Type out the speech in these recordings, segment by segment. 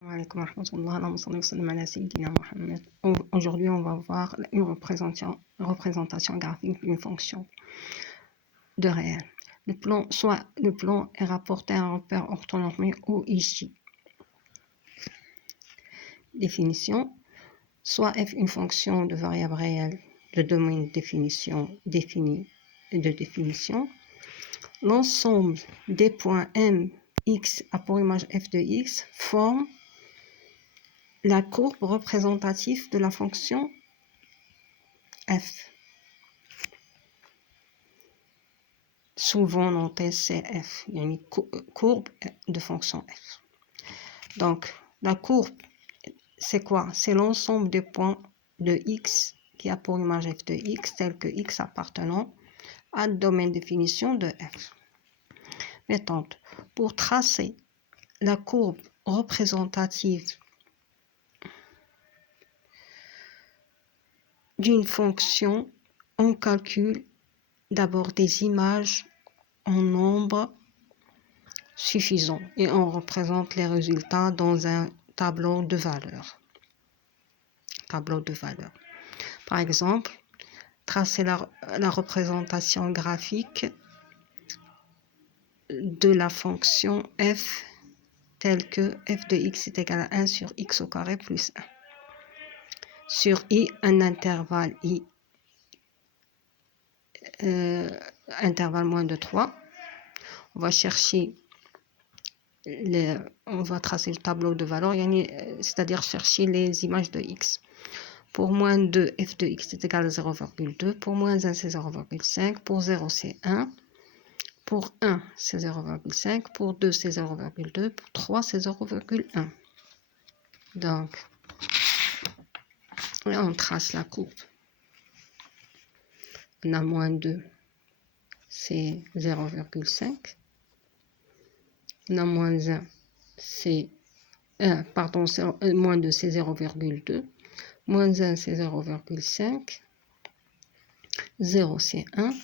Alaikum wa rahmatullah, Allahumma salli wa sallim ala Sayyidina Muhammad. Aujourd'hui, on va voir une représentation graphique d'une fonction de réel. Soit le plan est rapporté à un repère orthonormé ou ici. Définition. Soit f une fonction de variable réelle de domaine défini de définition. L'ensemble des points m, x a pour image f de x forme la courbe représentative de la fonction f, souvent notée CF, il y a une courbe de fonction f. Donc, la courbe, c'est quoi? C'est l'ensemble des points de x qui a pour image f de x, tel que x appartenant à domaine définition de f. Maintenant, pour tracer la courbe représentative d'une fonction, on calcule d'abord des images en nombre suffisant et on représente les résultats dans un tableau de valeurs. Par exemple, tracer la représentation graphique de la fonction f telle que f de x est égal à 1 sur x au carré plus 1. Sur i, un intervalle i, intervalle moins de 3. On va chercher on va tracer le tableau de valeurs, c'est-à-dire chercher les images de x. Pour moins 2, f de x est égal à 0,2. Pour moins 1, c'est 0,5. Pour 0, c'est 1. Pour 1, c'est 0,5. Pour 2, c'est 0,2. Pour 3, c'est 0,1. Donc, on trace la courbe. On a moins 2, c'est 0,5. On a moins 1, c'est moins 2, c'est 0,2. Moins 1, c'est 0,5. 0, c'est 1.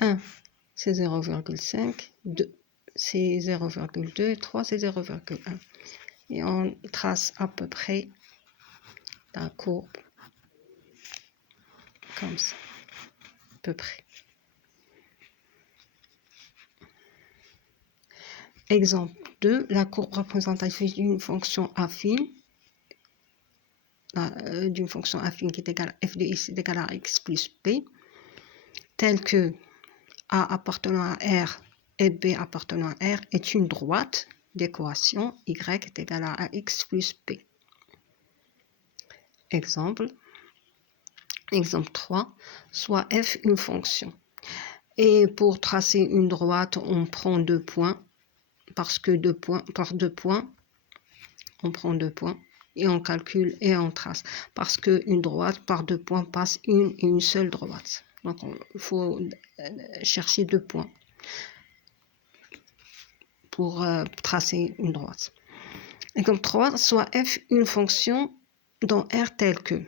1, c'est 0,5. 2, c'est 0,2. 3, c'est 0,1. Et on trace à peu près la courbe comme ça. À peu près. Exemple 2, la courbe représentative d'une fonction affine. D'une fonction affine qui est égale à f de x est égal à x plus p, telle que a appartenant à R et b appartenant à R est une droite d'équation y est égal à ax plus p. Exemple 3, soit f une fonction. Et pour tracer une droite, on prend 2 points, parce que par 2 points, on prend 2 points. Et on calcule et on trace. Parce qu'une droite, par 2 points, passe une seule droite. Donc, il faut chercher 2 points pour tracer une droite. Et comme 3, soit f une fonction dont R telle que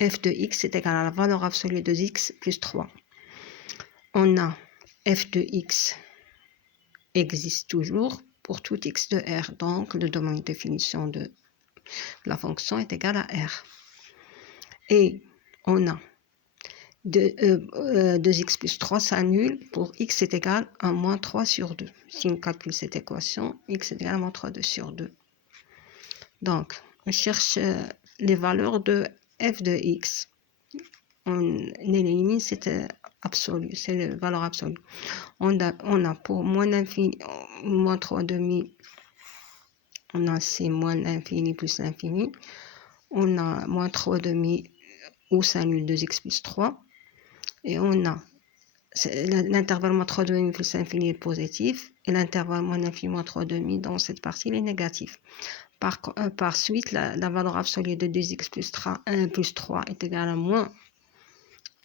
f de x est égal à la valeur absolue de x plus 3. On a f de x existe toujours pour tout x de R. Donc, le domaine de définition de la fonction est égal à R. Et on a 2x plus 3 s'annule pour x est égal à moins 3 sur 2. Si on calcule cette équation, x est égal à moins 3 sur 2. Donc, on cherche les valeurs de f de x. On élimine cette absolue, c'est la valeur absolue. On a pour moins 3 demi, on a c'est moins l'infini plus l'infini. On a moins 3 demi où s'annule 2x plus 3. Et on a l'intervalle moins 3 demi plus l'infini est positif. Et l'intervalle moins l'infini moins 3 demi dans cette partie, il est négatif. Par suite, la valeur absolue de 2x plus 3 est égale à moins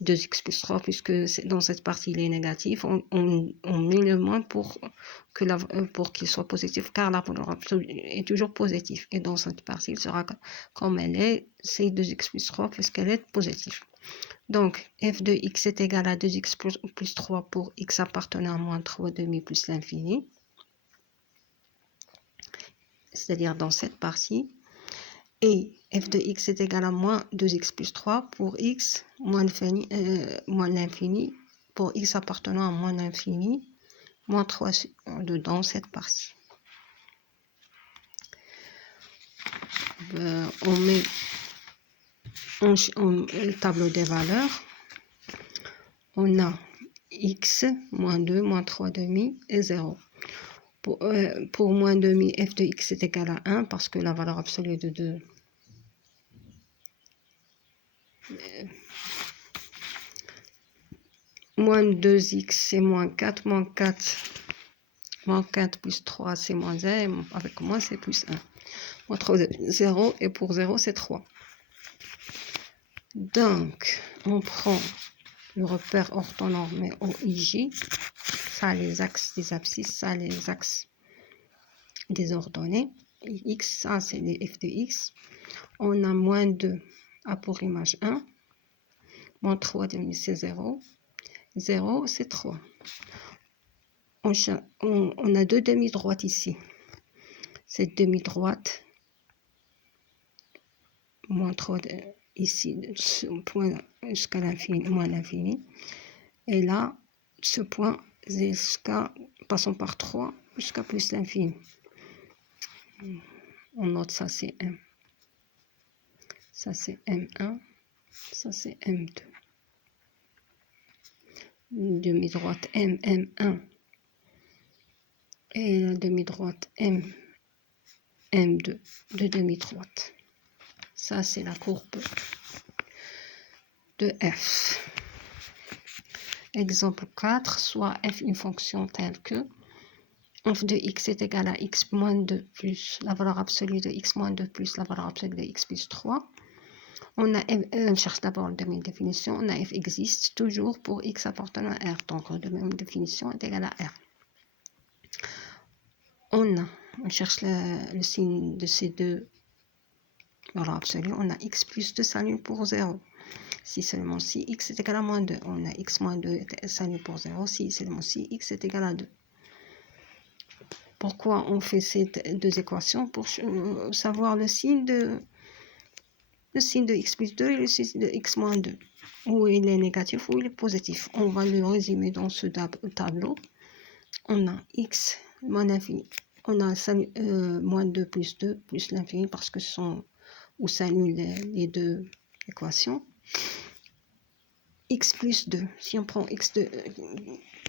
2x plus 3, puisque dans cette partie, il est négatif. On met le moins pour qu'il soit positif, car la valeur absolue est toujours positive. Et dans cette partie, il sera comme elle est, c'est 2x plus 3, puisqu'elle est positive. Donc, f de x est égal à 2x plus 3 pour x appartenant à moins 3 demi plus l'infini. c'est-à-dire dans cette partie, et f de x est égal à moins 2x plus 3 pour x moins l'infini, pour x appartenant à moins l'infini, moins 3 dans cette partie. On met le tableau des valeurs. On a x, moins 2, moins 3 demi et 0. Pour moins demi, f de x est égal à 1 parce que la valeur absolue de 2 moins 2x c'est moins 4, moins 4 plus 3 c'est moins 1, avec moins c'est plus 1. Moins 3, 0, et pour 0 c'est 3. Donc, on prend le repère orthonormé OIJ, ça les axes des abscisses, ça les axes des ordonnées. X, ça c'est les f de x. On a moins 2 a pour image 1, moins 3 demi c'est 0, 0 c'est 3. On a deux demi-droites ici. Cette demi-droite, moins 3 ici, ce point jusqu'à l'infini, moins l'infini. Et là, ce point, passons par 3 jusqu'à plus l'infini. On note ça, c'est M. Ça, c'est M1. Ça, c'est M2. Demi-droite M, M1. Et la demi-droite M, M2. Deux demi-droites. Ça, c'est la courbe de F. Exemple 4, soit f une fonction telle que f de x est égal à x moins 2 plus la valeur absolue de x moins 2 plus la valeur absolue de x plus 3. On cherche d'abord la deuxième définition. On a f existe toujours pour x appartenant à R. Donc la deuxième définition est égale à R. On cherche le signe de ces deux valeurs absolues. On a x plus 2 s'annule pour 0. Si seulement si x est égal à moins 2, on a x moins 2 s'annule pour 0. Si seulement si x est égal à 2. Pourquoi on fait ces deux équations? Pour savoir le signe de x plus 2 et le signe de x moins 2. Où il est négatif, où il est positif. On va le résumer dans ce tableau. On a x moins l'infini. On a moins 2 plus l'infini parce que ce sont où s'annulent les deux équations. X plus 2. Si on prend x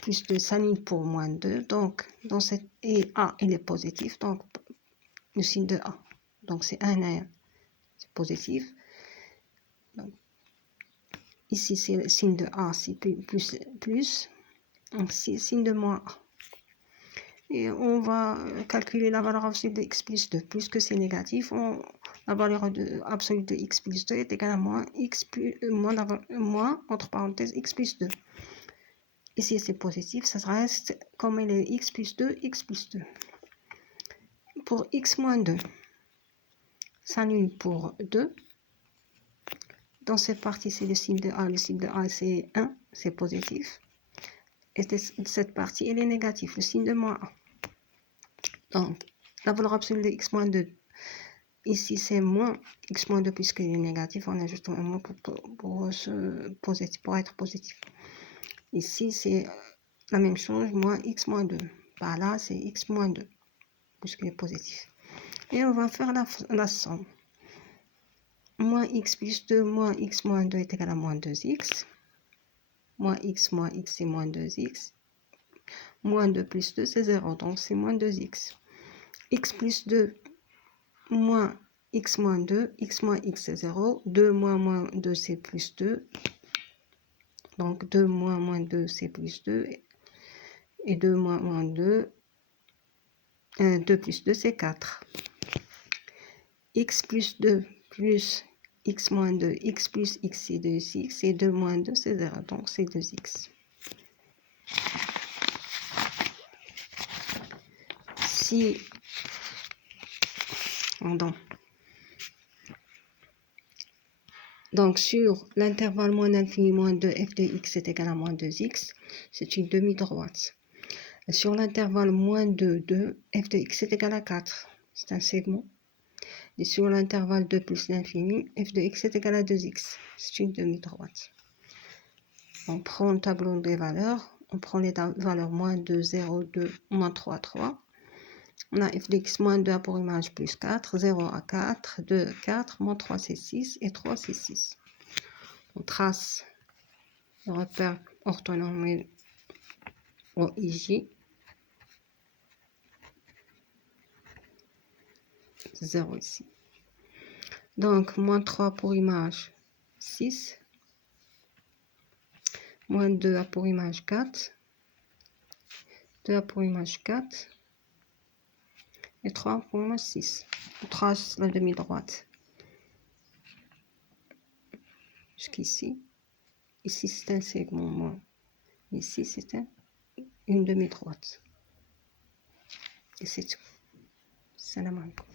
plus 2 s'annule pour moins 2. Donc, dans cette et A, il est positif. Donc, le signe de A. Donc, c'est 1 et 1. C'est positif. Donc, ici, c'est le signe de A, c'est plus. Donc, c'est signe de moins A. Et on va calculer la valeur absolue de x plus 2. Puisque c'est négatif, la valeur absolue de x plus 2 est égale à moins, entre parenthèses, x plus 2. Ici, c'est positif, ça reste comme il est x plus 2, x plus 2. Pour x moins 2, s'annule pour 2. Dans cette partie, c'est le signe de A. Le signe de A, c'est 1, c'est positif. Et cette partie, elle est négative, le signe de moins A. Donc, la valeur absolue de x moins 2, ici c'est moins x moins 2 puisqu'il est négatif, on ajoute un mot pour être positif. Ici c'est la même chose, moins x moins 2. Par là c'est x moins 2 puisqu'il est positif. Et on va faire la somme. Moins x plus 2 moins x moins 2 est égal à moins 2x. Moins x c'est moins 2x. Moins 2 plus 2 c'est 0, donc c'est moins 2x. X plus 2 moins x moins 2, x moins x c'est 0, 2 moins 2 c'est plus 2, donc 2 moins 2 c'est plus 2, et 2 moins 2, 2 plus 2 c'est 4. X plus 2 plus x moins 2, x plus x c'est 2x, et 2 moins 2 c'est 0, donc c'est 2x. Si, pardon. Donc, sur l'intervalle moins l'infini moins 2, f de x est égal à moins 2x, c'est une demi-droite. Sur l'intervalle moins 2, 2, f de x est égal à 4. c'est un segment. Et sur l'intervalle 2 plus l'infini, f de x est égal à 2x. C'est une demi-droite. On prend le tableau des valeurs. On prend les valeurs moins 2, 0, 2, moins 3, 3. On a f de x moins 2 a pour image plus 4, 0 à 4, 2, 4, moins 3 c'est 6 et 3 c'est 6. On trace le repère orthonormé OIJ. 0 ici. Donc, moins 3 pour image 6. Moins 2 a pour image 4. 2 a pour image 4. Et 3 pour image 6. On trace la demi-droite jusqu'ici. Ici, c'est un segment moins. Ici, c'est une demi-droite. Et c'est tout. Salam alaikum.